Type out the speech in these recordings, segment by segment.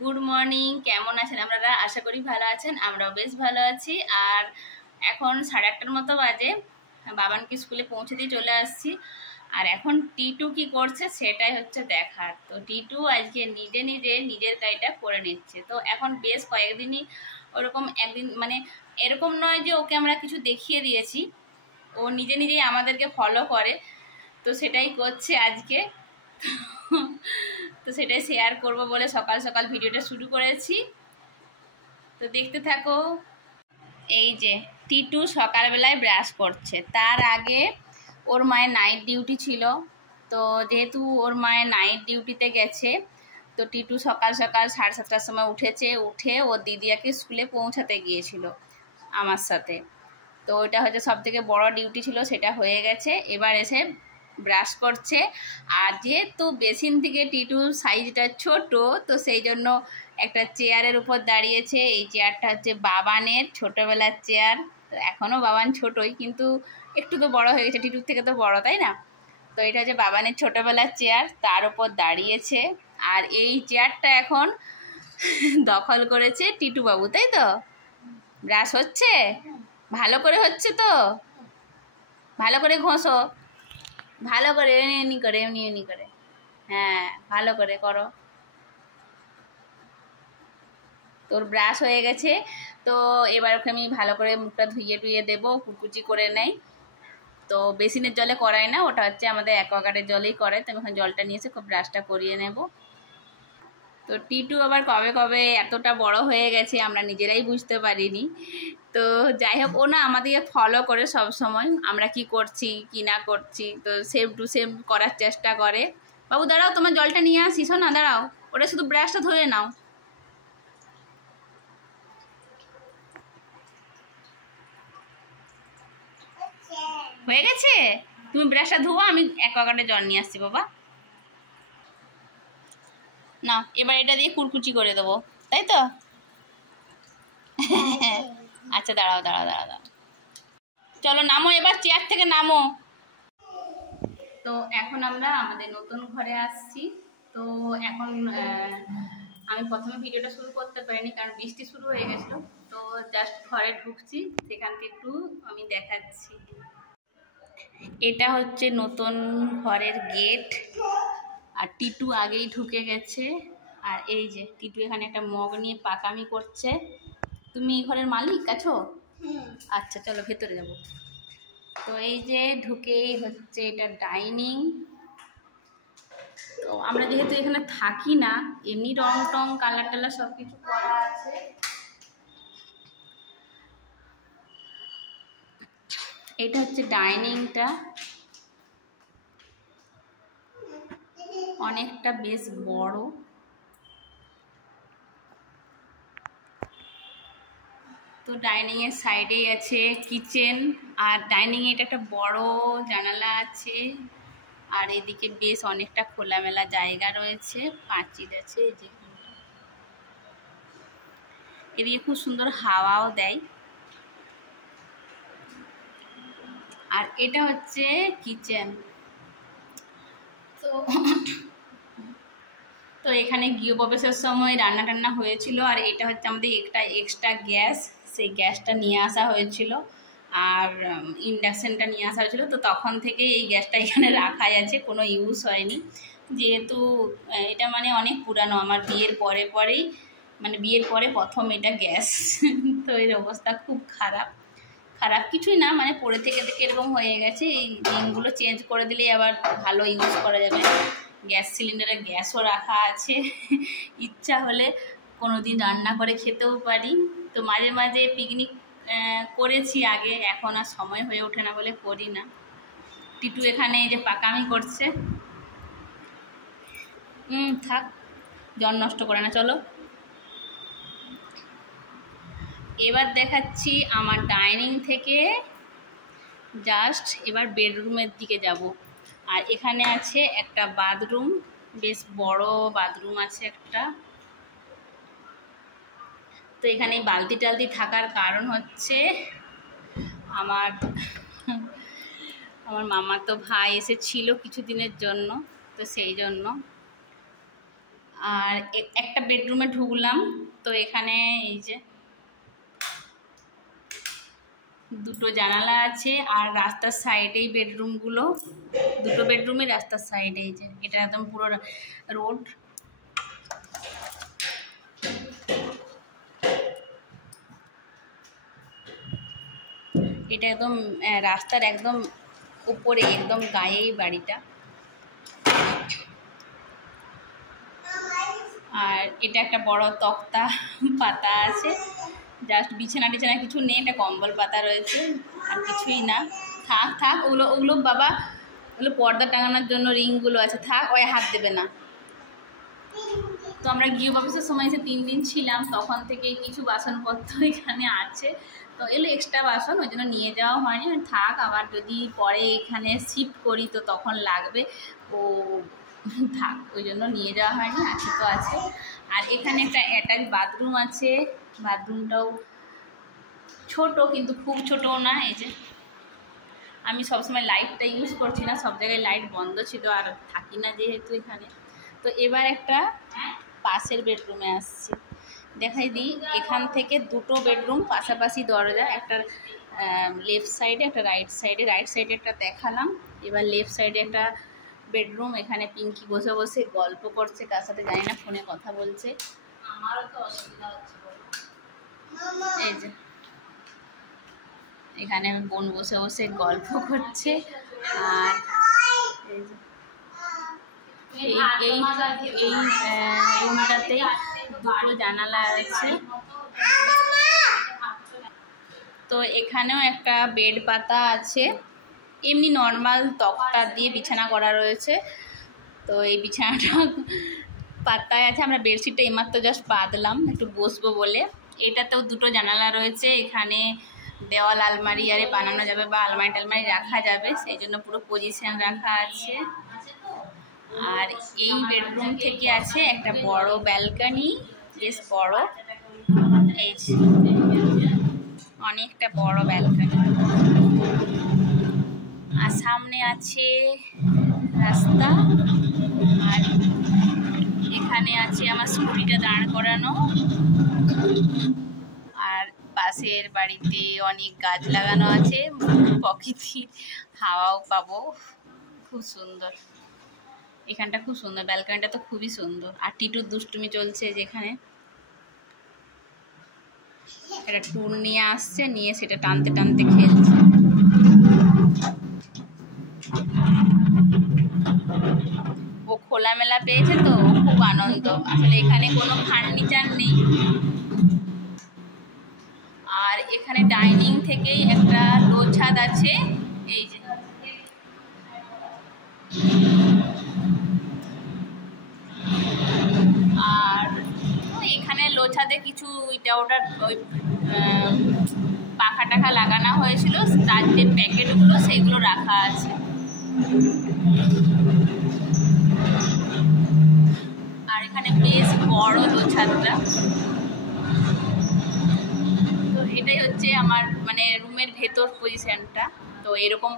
Good morning, কেমন আছেন আপনারা? আশা করি ভালো আছেন, আমরাও বেশ ভালো আছি। আর এখন 8:30টার মতো বাজে, বাবানকে স্কুলে পৌঁছে দিয়ে চলে আসছি। আর এখন টিটু কি করছে সেটাই হচ্ছে দেখার। তো টিটু আজকে নিজে নিজে নিজের কাজটা করে নিচ্ছে। তো এখন বেশ কয়েকদিনই ওরকম একদিন মানে এরকম নয় যে ওকে আমরা কিছু দেখিয়ে দিয়েছি, ও নিজে নিজেই আমাদেরকে ফলো করে। তো সেটাই করছে আজকে। তো সেটাই শেয়ার করব বলে সকাল সকাল ভিডিওটা শুরু করেছি। তো দেখতে থাকো। এই যে টিটু সকালবেলায় ব্রাশ করছে, তার আগে ওর মায়ের নাইট ডিউটি ছিল। তো যেহেতু ওর মায়ের নাইট ডিউটিতে গেছে, তো টিটু সকাল সকাল 7:30টার সময় উঠেছে, উঠে ওর দিদিয়াকে স্কুলে পৌঁছাতে গিয়েছিল আমার সাথে। তো ওইটা হচ্ছে সব থেকে বড় ডিউটি ছিল, সেটা হয়ে গেছে। এবার এসে ব্রাশ করছে। আর যেহেতু বেসিন থেকে টিটুর সাইজটা ছোট, তো সেই জন্য একটা চেয়ারের উপর দাঁড়িয়েছে। এই চেয়ারটা হচ্ছে বাবানের ছোটোবেলার চেয়ার। তো এখনও বাবান ছোটই, কিন্তু একটু তো বড় হয়ে গেছে, টিটুর থেকে তো বড়, তাই না? তো এটা হচ্ছে বাবানের ছোটোবেলার চেয়ার, তার উপর দাঁড়িয়েছে। আর এই চেয়ারটা এখন দখল করেছে টিটু বাবু, তাই তো? ব্রাশ হচ্ছে ভালো করে, হচ্ছে তো? ভালো করে ঘষো, ভালো করে এমনি করে, এমনি এমনি করে। হ্যাঁ, ভালো করে করো। তোর ব্রাশ হয়ে গেছে। তো এবার ওকে আমি ভালো করে মুখটা ধুইয়ে টুইয়ে দেবো, কুচকুচি করে নেই। তো বেসিনের জলে করাই না, ওটা হচ্ছে আমাদের অ্যাকোয়াগার্ডের জলেই করে। তো আমি এখন জলটা নিয়ে এসে খুব ব্রাশটা করিয়ে নেব। তো টিটু আবার কবে কবে এতটা বড় হয়ে গেছে আমরা নিজেরাই বুঝতে পারিনি। তো যাই হোক, ও না আমাদেরকে ফলো করে সব সময়, আমরা কি করছি কি না করছি, তো সেম টু সেম করার চেষ্টা করে। বাবু দাঁড়াও, তোমার জলটা নিয়ে আসিস না, দাঁড়াও, ওটা শুধু ব্রাশটা ধুয়ে নাও। হয়ে গেছে, তুমি ব্রাশটা ধুও, আমি অ্যাকোয়াগার্ডে জল নিয়ে আসছি বাবা। না, এবার এটা দিয়ে কুচকুচি করে দেবো, তাই তো? আচ্ছা, দাঁড়াও দাঁড়াও দাঁড়াও দাঁড়াও, চলো নামো, এবার চেয়ার থেকে নামো। তো এখন আমরা আমাদের নতুন ঘরে আসছি। তো এখন আমি প্রথমে ভিডিওটা শুরু করতে পারিনি, কারণ বৃষ্টি শুরু হয়ে গেছিলো। তো জাস্ট ঘরে ঢুকছি, সেখানকে একটু আমি দেখাচ্ছি। এটা হচ্ছে নতুন ঘরের গেট। আর টিটু আগেই ঢুকে গেছে। আর এই যে টিটু এখানে একটা মগ নিয়ে পাকামি করছে। তুমি এই ঘরের মালিক আছো? আচ্ছা, চলো ভেতরে যাবো। তো এই যে ঢুকেই হচ্ছে এটা ডাইনিং। তো আমরা যেহেতু এখানে থাকি না, এমনি রং টং কালার টালার সব কিছু করা আছে। এটা হচ্ছে ডাইনিংটা, অনেকটা বেশ বড়। তো ডাইনিং এর সাইডেই আছে কিচেন। আর ডাইনিং এ এটা একটা বড় জানালা আছে। আর এদিকে বেশ অনেকটা খোলামেলা জায়গা রয়েছে, পাঁচিল আছে। এই যে এদিকে খুব সুন্দর হাওয়াও দেয়। আর এটা হচ্ছে কিচেন। তো তো এখানে গৃহ প্রবেশের সময় রান্না টান্না হয়েছিল। আর এটা হচ্ছে আমাদের একটা এক্সট্রা গ্যাস, সেই গ্যাসটা নিয়ে আসা হয়েছিল। আর ইন্ডাকশানটা নিয়ে আসা হয়েছিল। তো তখন থেকে এই গ্যাসটা এখানে রাখাই আছে, কোনো ইউজ হয়নি। যেহেতু এটা মানে অনেক পুরানো, আমার বিয়ের পরে পরেই, মানে বিয়ের পরে প্রথম এটা গ্যাস। তো এর অবস্থা খুব খারাপ। খারাপ কিছুই না, মানে পড়ে থেকে এরকম হয়ে গেছে। এই রিংগুলো চেঞ্জ করে দিলেই আবার ভালো ইউজ করা যাবে। গ্যাস সিলিন্ডারে গ্যাসও রাখা আছে, ইচ্ছা হলে কোনো দিন রান্না করে খেতেও পারি। তো মাঝে মাঝে পিকনিক করেছি আগে, এখন আর সময় হয়ে ওঠে না বলে করি না। টিটু এখানে এই যে পাকামি করছে। থাক, জল নষ্ট করে না, চলো। এবার দেখাচ্ছি আমার ডাইনিং থেকে জাস্ট এবার বেডরুমের দিকে যাব। আর এখানে আছে একটা বাথরুম, বেশ বড় বাথরুম আছে একটা। তো এখানে বালতি টালতি থাকার কারণ হচ্ছে আমার আমার মামাতো ভাই এসেছিল কিছুদিনের জন্য, তো সেই জন্য। আর একটা বেডরুমে ঢুকলাম, তো এখানে এই যে দুটো জানালা আছে, আর রাস্তার সাইডেই বেডরুমগুলো, দুটো বেডরুমই রাস্তার সাইডে। এই যে এটা একদম পুরো রোড। এটা একদম রাস্তার একদম উপরে, একদম গায়েই বাড়িটা। আর এটা একটা বড় তক্তা পাতা আছে, জাস্ট বিছানা টিছানা কিছু নেই, এটা কম্বল পাতা রয়েছে, আর কিছুই না। থাক থাক, ওগুলো বাবা, ওগুলো পর্দা টাঙানোর জন্য রিংগুলো আছে, থাক, ওই হাত দেবে না। তো আমরা গিয়ে অফিসের সময় এসে 3 দিন ছিলাম, তখন থেকে কিছু বাসনপত্র এখানে আছে, তো এগুলো এক্সট্রা বাসন, ওই জন্য নিয়ে যাওয়া হয়নি। থাক, আবার যদি পরে এখানে শিফট করি তো তখন লাগবে, ও থাক, ওই জন্য নিয়ে যাওয়া হয়নি, আছে তো আছে। আর এখানে একটা অ্যাটাচ বাথরুম আছে, বাথরুমটাও ছোট, কিন্তু খুব ছোটও না। এই যে আমি সবসময় লাইটটা ইউজ করছি না, সব জায়গায় লাইট বন্ধ ছিল, আর থাকি না যেহেতু এখানে। তো এবার একটা পাশের বেডরুমে আসছি, দেখাই দিই। এখান থেকে দুটো বেডরুম, পাশাপাশি দরজা, একটা লেফট সাইডে, একটা রাইট সাইডে। রাইট সাইডে একটা দেখালাম, এবার লেফট সাইডে একটা বেডরুম। এখানে পিঙ্কি বসে বসে গল্প করছে, কার সাথে জানি না, ফোনে কথা বলছে। আমারও তো অসুবিধা হচ্ছে। এই যে এখানে বোন বসে বসে গল্প করছে, আর এই রুমটাতেই দুটো জানালা আছে। তো এখানেও একটা বেড পাতা আছে, এমনি নর্মাল তক্তা দিয়ে বিছানা করা রয়েছে। তো এই বিছানাটা পাতায় আছে, আমরা বেডশিটটা এইমাত্র জাস্ট পাতলাম একটু বসবো বলে। এটাতেও দুটো জানালা রয়েছে, এখানে দেওয়াল আলমারি আরে বানানো যাবে, বা আলমারি টালমারি রাখা যাবে, সেই জন্য পুরো পজিশন রাখা আছে। আর এই বেডরুম থেকে আছে একটা বড় ব্যালকনি, বেশ বড়, এই অনেকটা বড় ব্যালকনি। আর সামনে আছে রাস্তা, আর এখানে আছে আমার স্কুটিটা দাঁড় করানো। আর পাশের বাড়িতে অনেক গাছ লাগানো আছে, প্রকৃতির হাওয়াও পাবো, খুব সুন্দর। এখানটা খুব সুন্দর, ব্যালকনিটা তো খুবই সুন্দর। আর টিটুর দুষ্টুমি চলছে, যেখানে একটা টুল নিয়ে আসছে, নিয়ে সেটা টানতে টানতে খেলছে। ও খোলামেলা পেয়েছে তো খুব আনন্দ। আসলে এখানে কোনো ফার্নিচার নেই, আর এখানে ডাইনিং থেকেই একটা লো ছাদ আছে। এই যে আর এখানে লো ছাদে কিছু ইটা ওটা ওই পাখা টাখা লাগানো হয়েছিল, তার যে প্যাকেটগুলো সেগুলো রাখা আছে। আর এখানে বেশ বড় লো ছাদটা। তো এটাই হচ্ছে আমার মানে রুমের ভেতর পজিশনটা। তো এরকম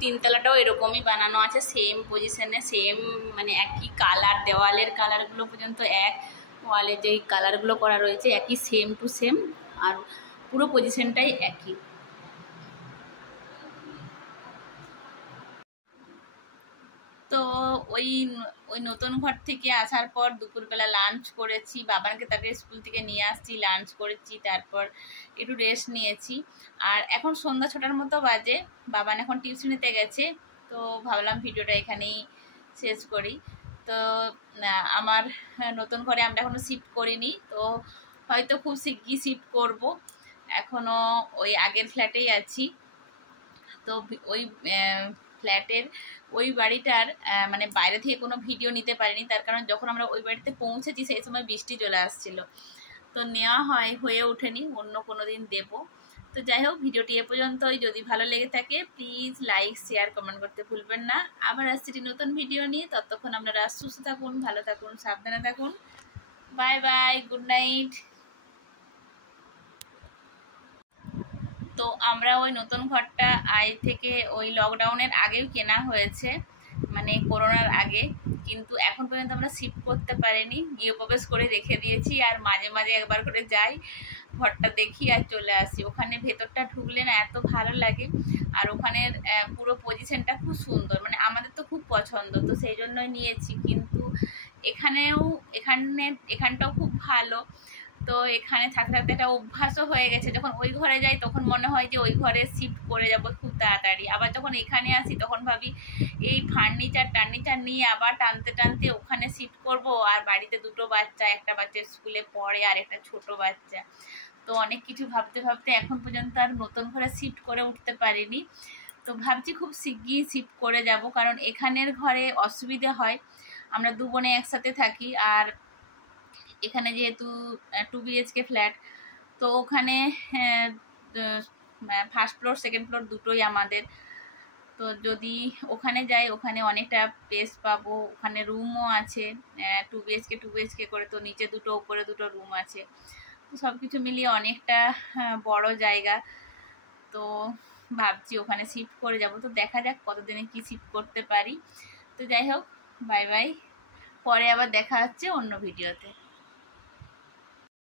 3 তলাটাও এরকমই বানানো আছে, সেম পজিশনে, সেম মানে একই কালার, দেওয়ালের কালারগুলো পর্যন্ত এক, ওয়ালে যেই কালারগুলো করা রয়েছে একই, সেম টু সেম, আর পুরো পজিশনটাই একই। তো ওই নতুন ঘর থেকে আসার পর দুপুরবেলা লাঞ্চ করেছি, বাবানকে তাকে স্কুল থেকে নিয়ে আসছি, লাঞ্চ করেছি, তারপর একটু রেস্ট নিয়েছি। আর এখন সন্ধ্যা 6টার মতো বাজে, বাবান এখন টিউশনিতে গেছে। তো ভাবলাম ভিডিওটা এখানেই শেষ করি। তো আমার নতুন ঘরে আমরা এখনও শিফট করিনি, তো হয়তো খুব শিগগিরই শিফট করব। এখনও ওই আগের ফ্ল্যাটেই আছি। তো ওই ফ্ল্যাটের ওই বাড়িটার মানে বাইরে থেকে কোনো ভিডিও নিতে পারিনি, তার কারণ যখন আমরা ওই বাড়িতে পৌঁছেছি সেই সময় বৃষ্টি চলে আসছিল, তো নেওয়া হয়ে ওঠেনি, অন্য কোনো দিন দেবো। তো যাই হোক, ভিডিওটি এ পর্যন্তই। যদি ভালো লেগে থাকে প্লিজ লাইক, শেয়ার, কমেন্ট করতে ভুলবেন না। আবার আসছি নতুন ভিডিও নিয়ে, ততক্ষণ আপনারা সুস্থ থাকুন, ভালো থাকুন, সাবধানে থাকুন। Bye bye, good night. তো আমরা ওই নতুন ঘরটা আজ থেকে ওই লকডাউনের আগেও কেনা হয়েছে, মানে করোনার আগে। কিন্তু এখন পর্যন্ত আমরা শিফট করতে পারিনি, গৃহপ্রবেশ করে রেখে দিয়েছি। আর মাঝে মাঝে একবার করে যাই, ঘরটা দেখি আর চলে আসি। ওখানে ভেতরটা ঢুকলে না এত ভালো লাগে, আর ওখানের পুরো পজিশনটা খুব সুন্দর, মানে আমাদের তো খুব পছন্দ, তো সেই জন্যই নিয়েছি। কিন্তু এখানটাও খুব ভালো। তো এখানে থাকতে থাকতে একটা অভ্যাসও হয়ে গেছে, যখন ওই ঘরে যাই তখন মনে হয় যে ওই ঘরে শিফট করে যাব খুব তাড়াতাড়ি। আবার যখন এখানে আসি তখন ভাবি এই টার্নিচার নিয়ে আবার টানতে টানতে ওখানে শিফট করব। আর বাড়িতে দুটো বাচ্চা, একটা বাচ্চা স্কুলে পড়ে আর একটা ছোট বাচ্চা, তো অনেক কিছু ভাবতে ভাবতে এখন পর্যন্ত আর নতুন ঘরে শিফট করে উঠতে পারিনি। তো ভাবছি খুব শিগগিরই শিফট করে যাব, কারণ এখানের ঘরে অসুবিধে হয়, আমরা দু বোনে একসাথে থাকি। আর এখানে যেহেতু 2 BHK ফ্ল্যাট, তো ওখানে ফার্স্ট ফ্লোর সেকেন্ড ফ্লোর দুটোই আমাদের। তো যদি ওখানে যাই ওখানে অনেকটা স্পেস পাবো, ওখানে রুমও আছে 2 BHK করে, তো নিচে দুটো উপরে দুটো রুম আছে। তো সব কিছু মিলিয়ে অনেকটা বড় জায়গা। তো ভাবছি ওখানে শিফট করে যাব, তো দেখা যাক কতদিনে কি শিফট করতে পারি। তো যাই হোক, বাই বাই, পরে আবার দেখা হচ্ছে অন্য ভিডিওতে।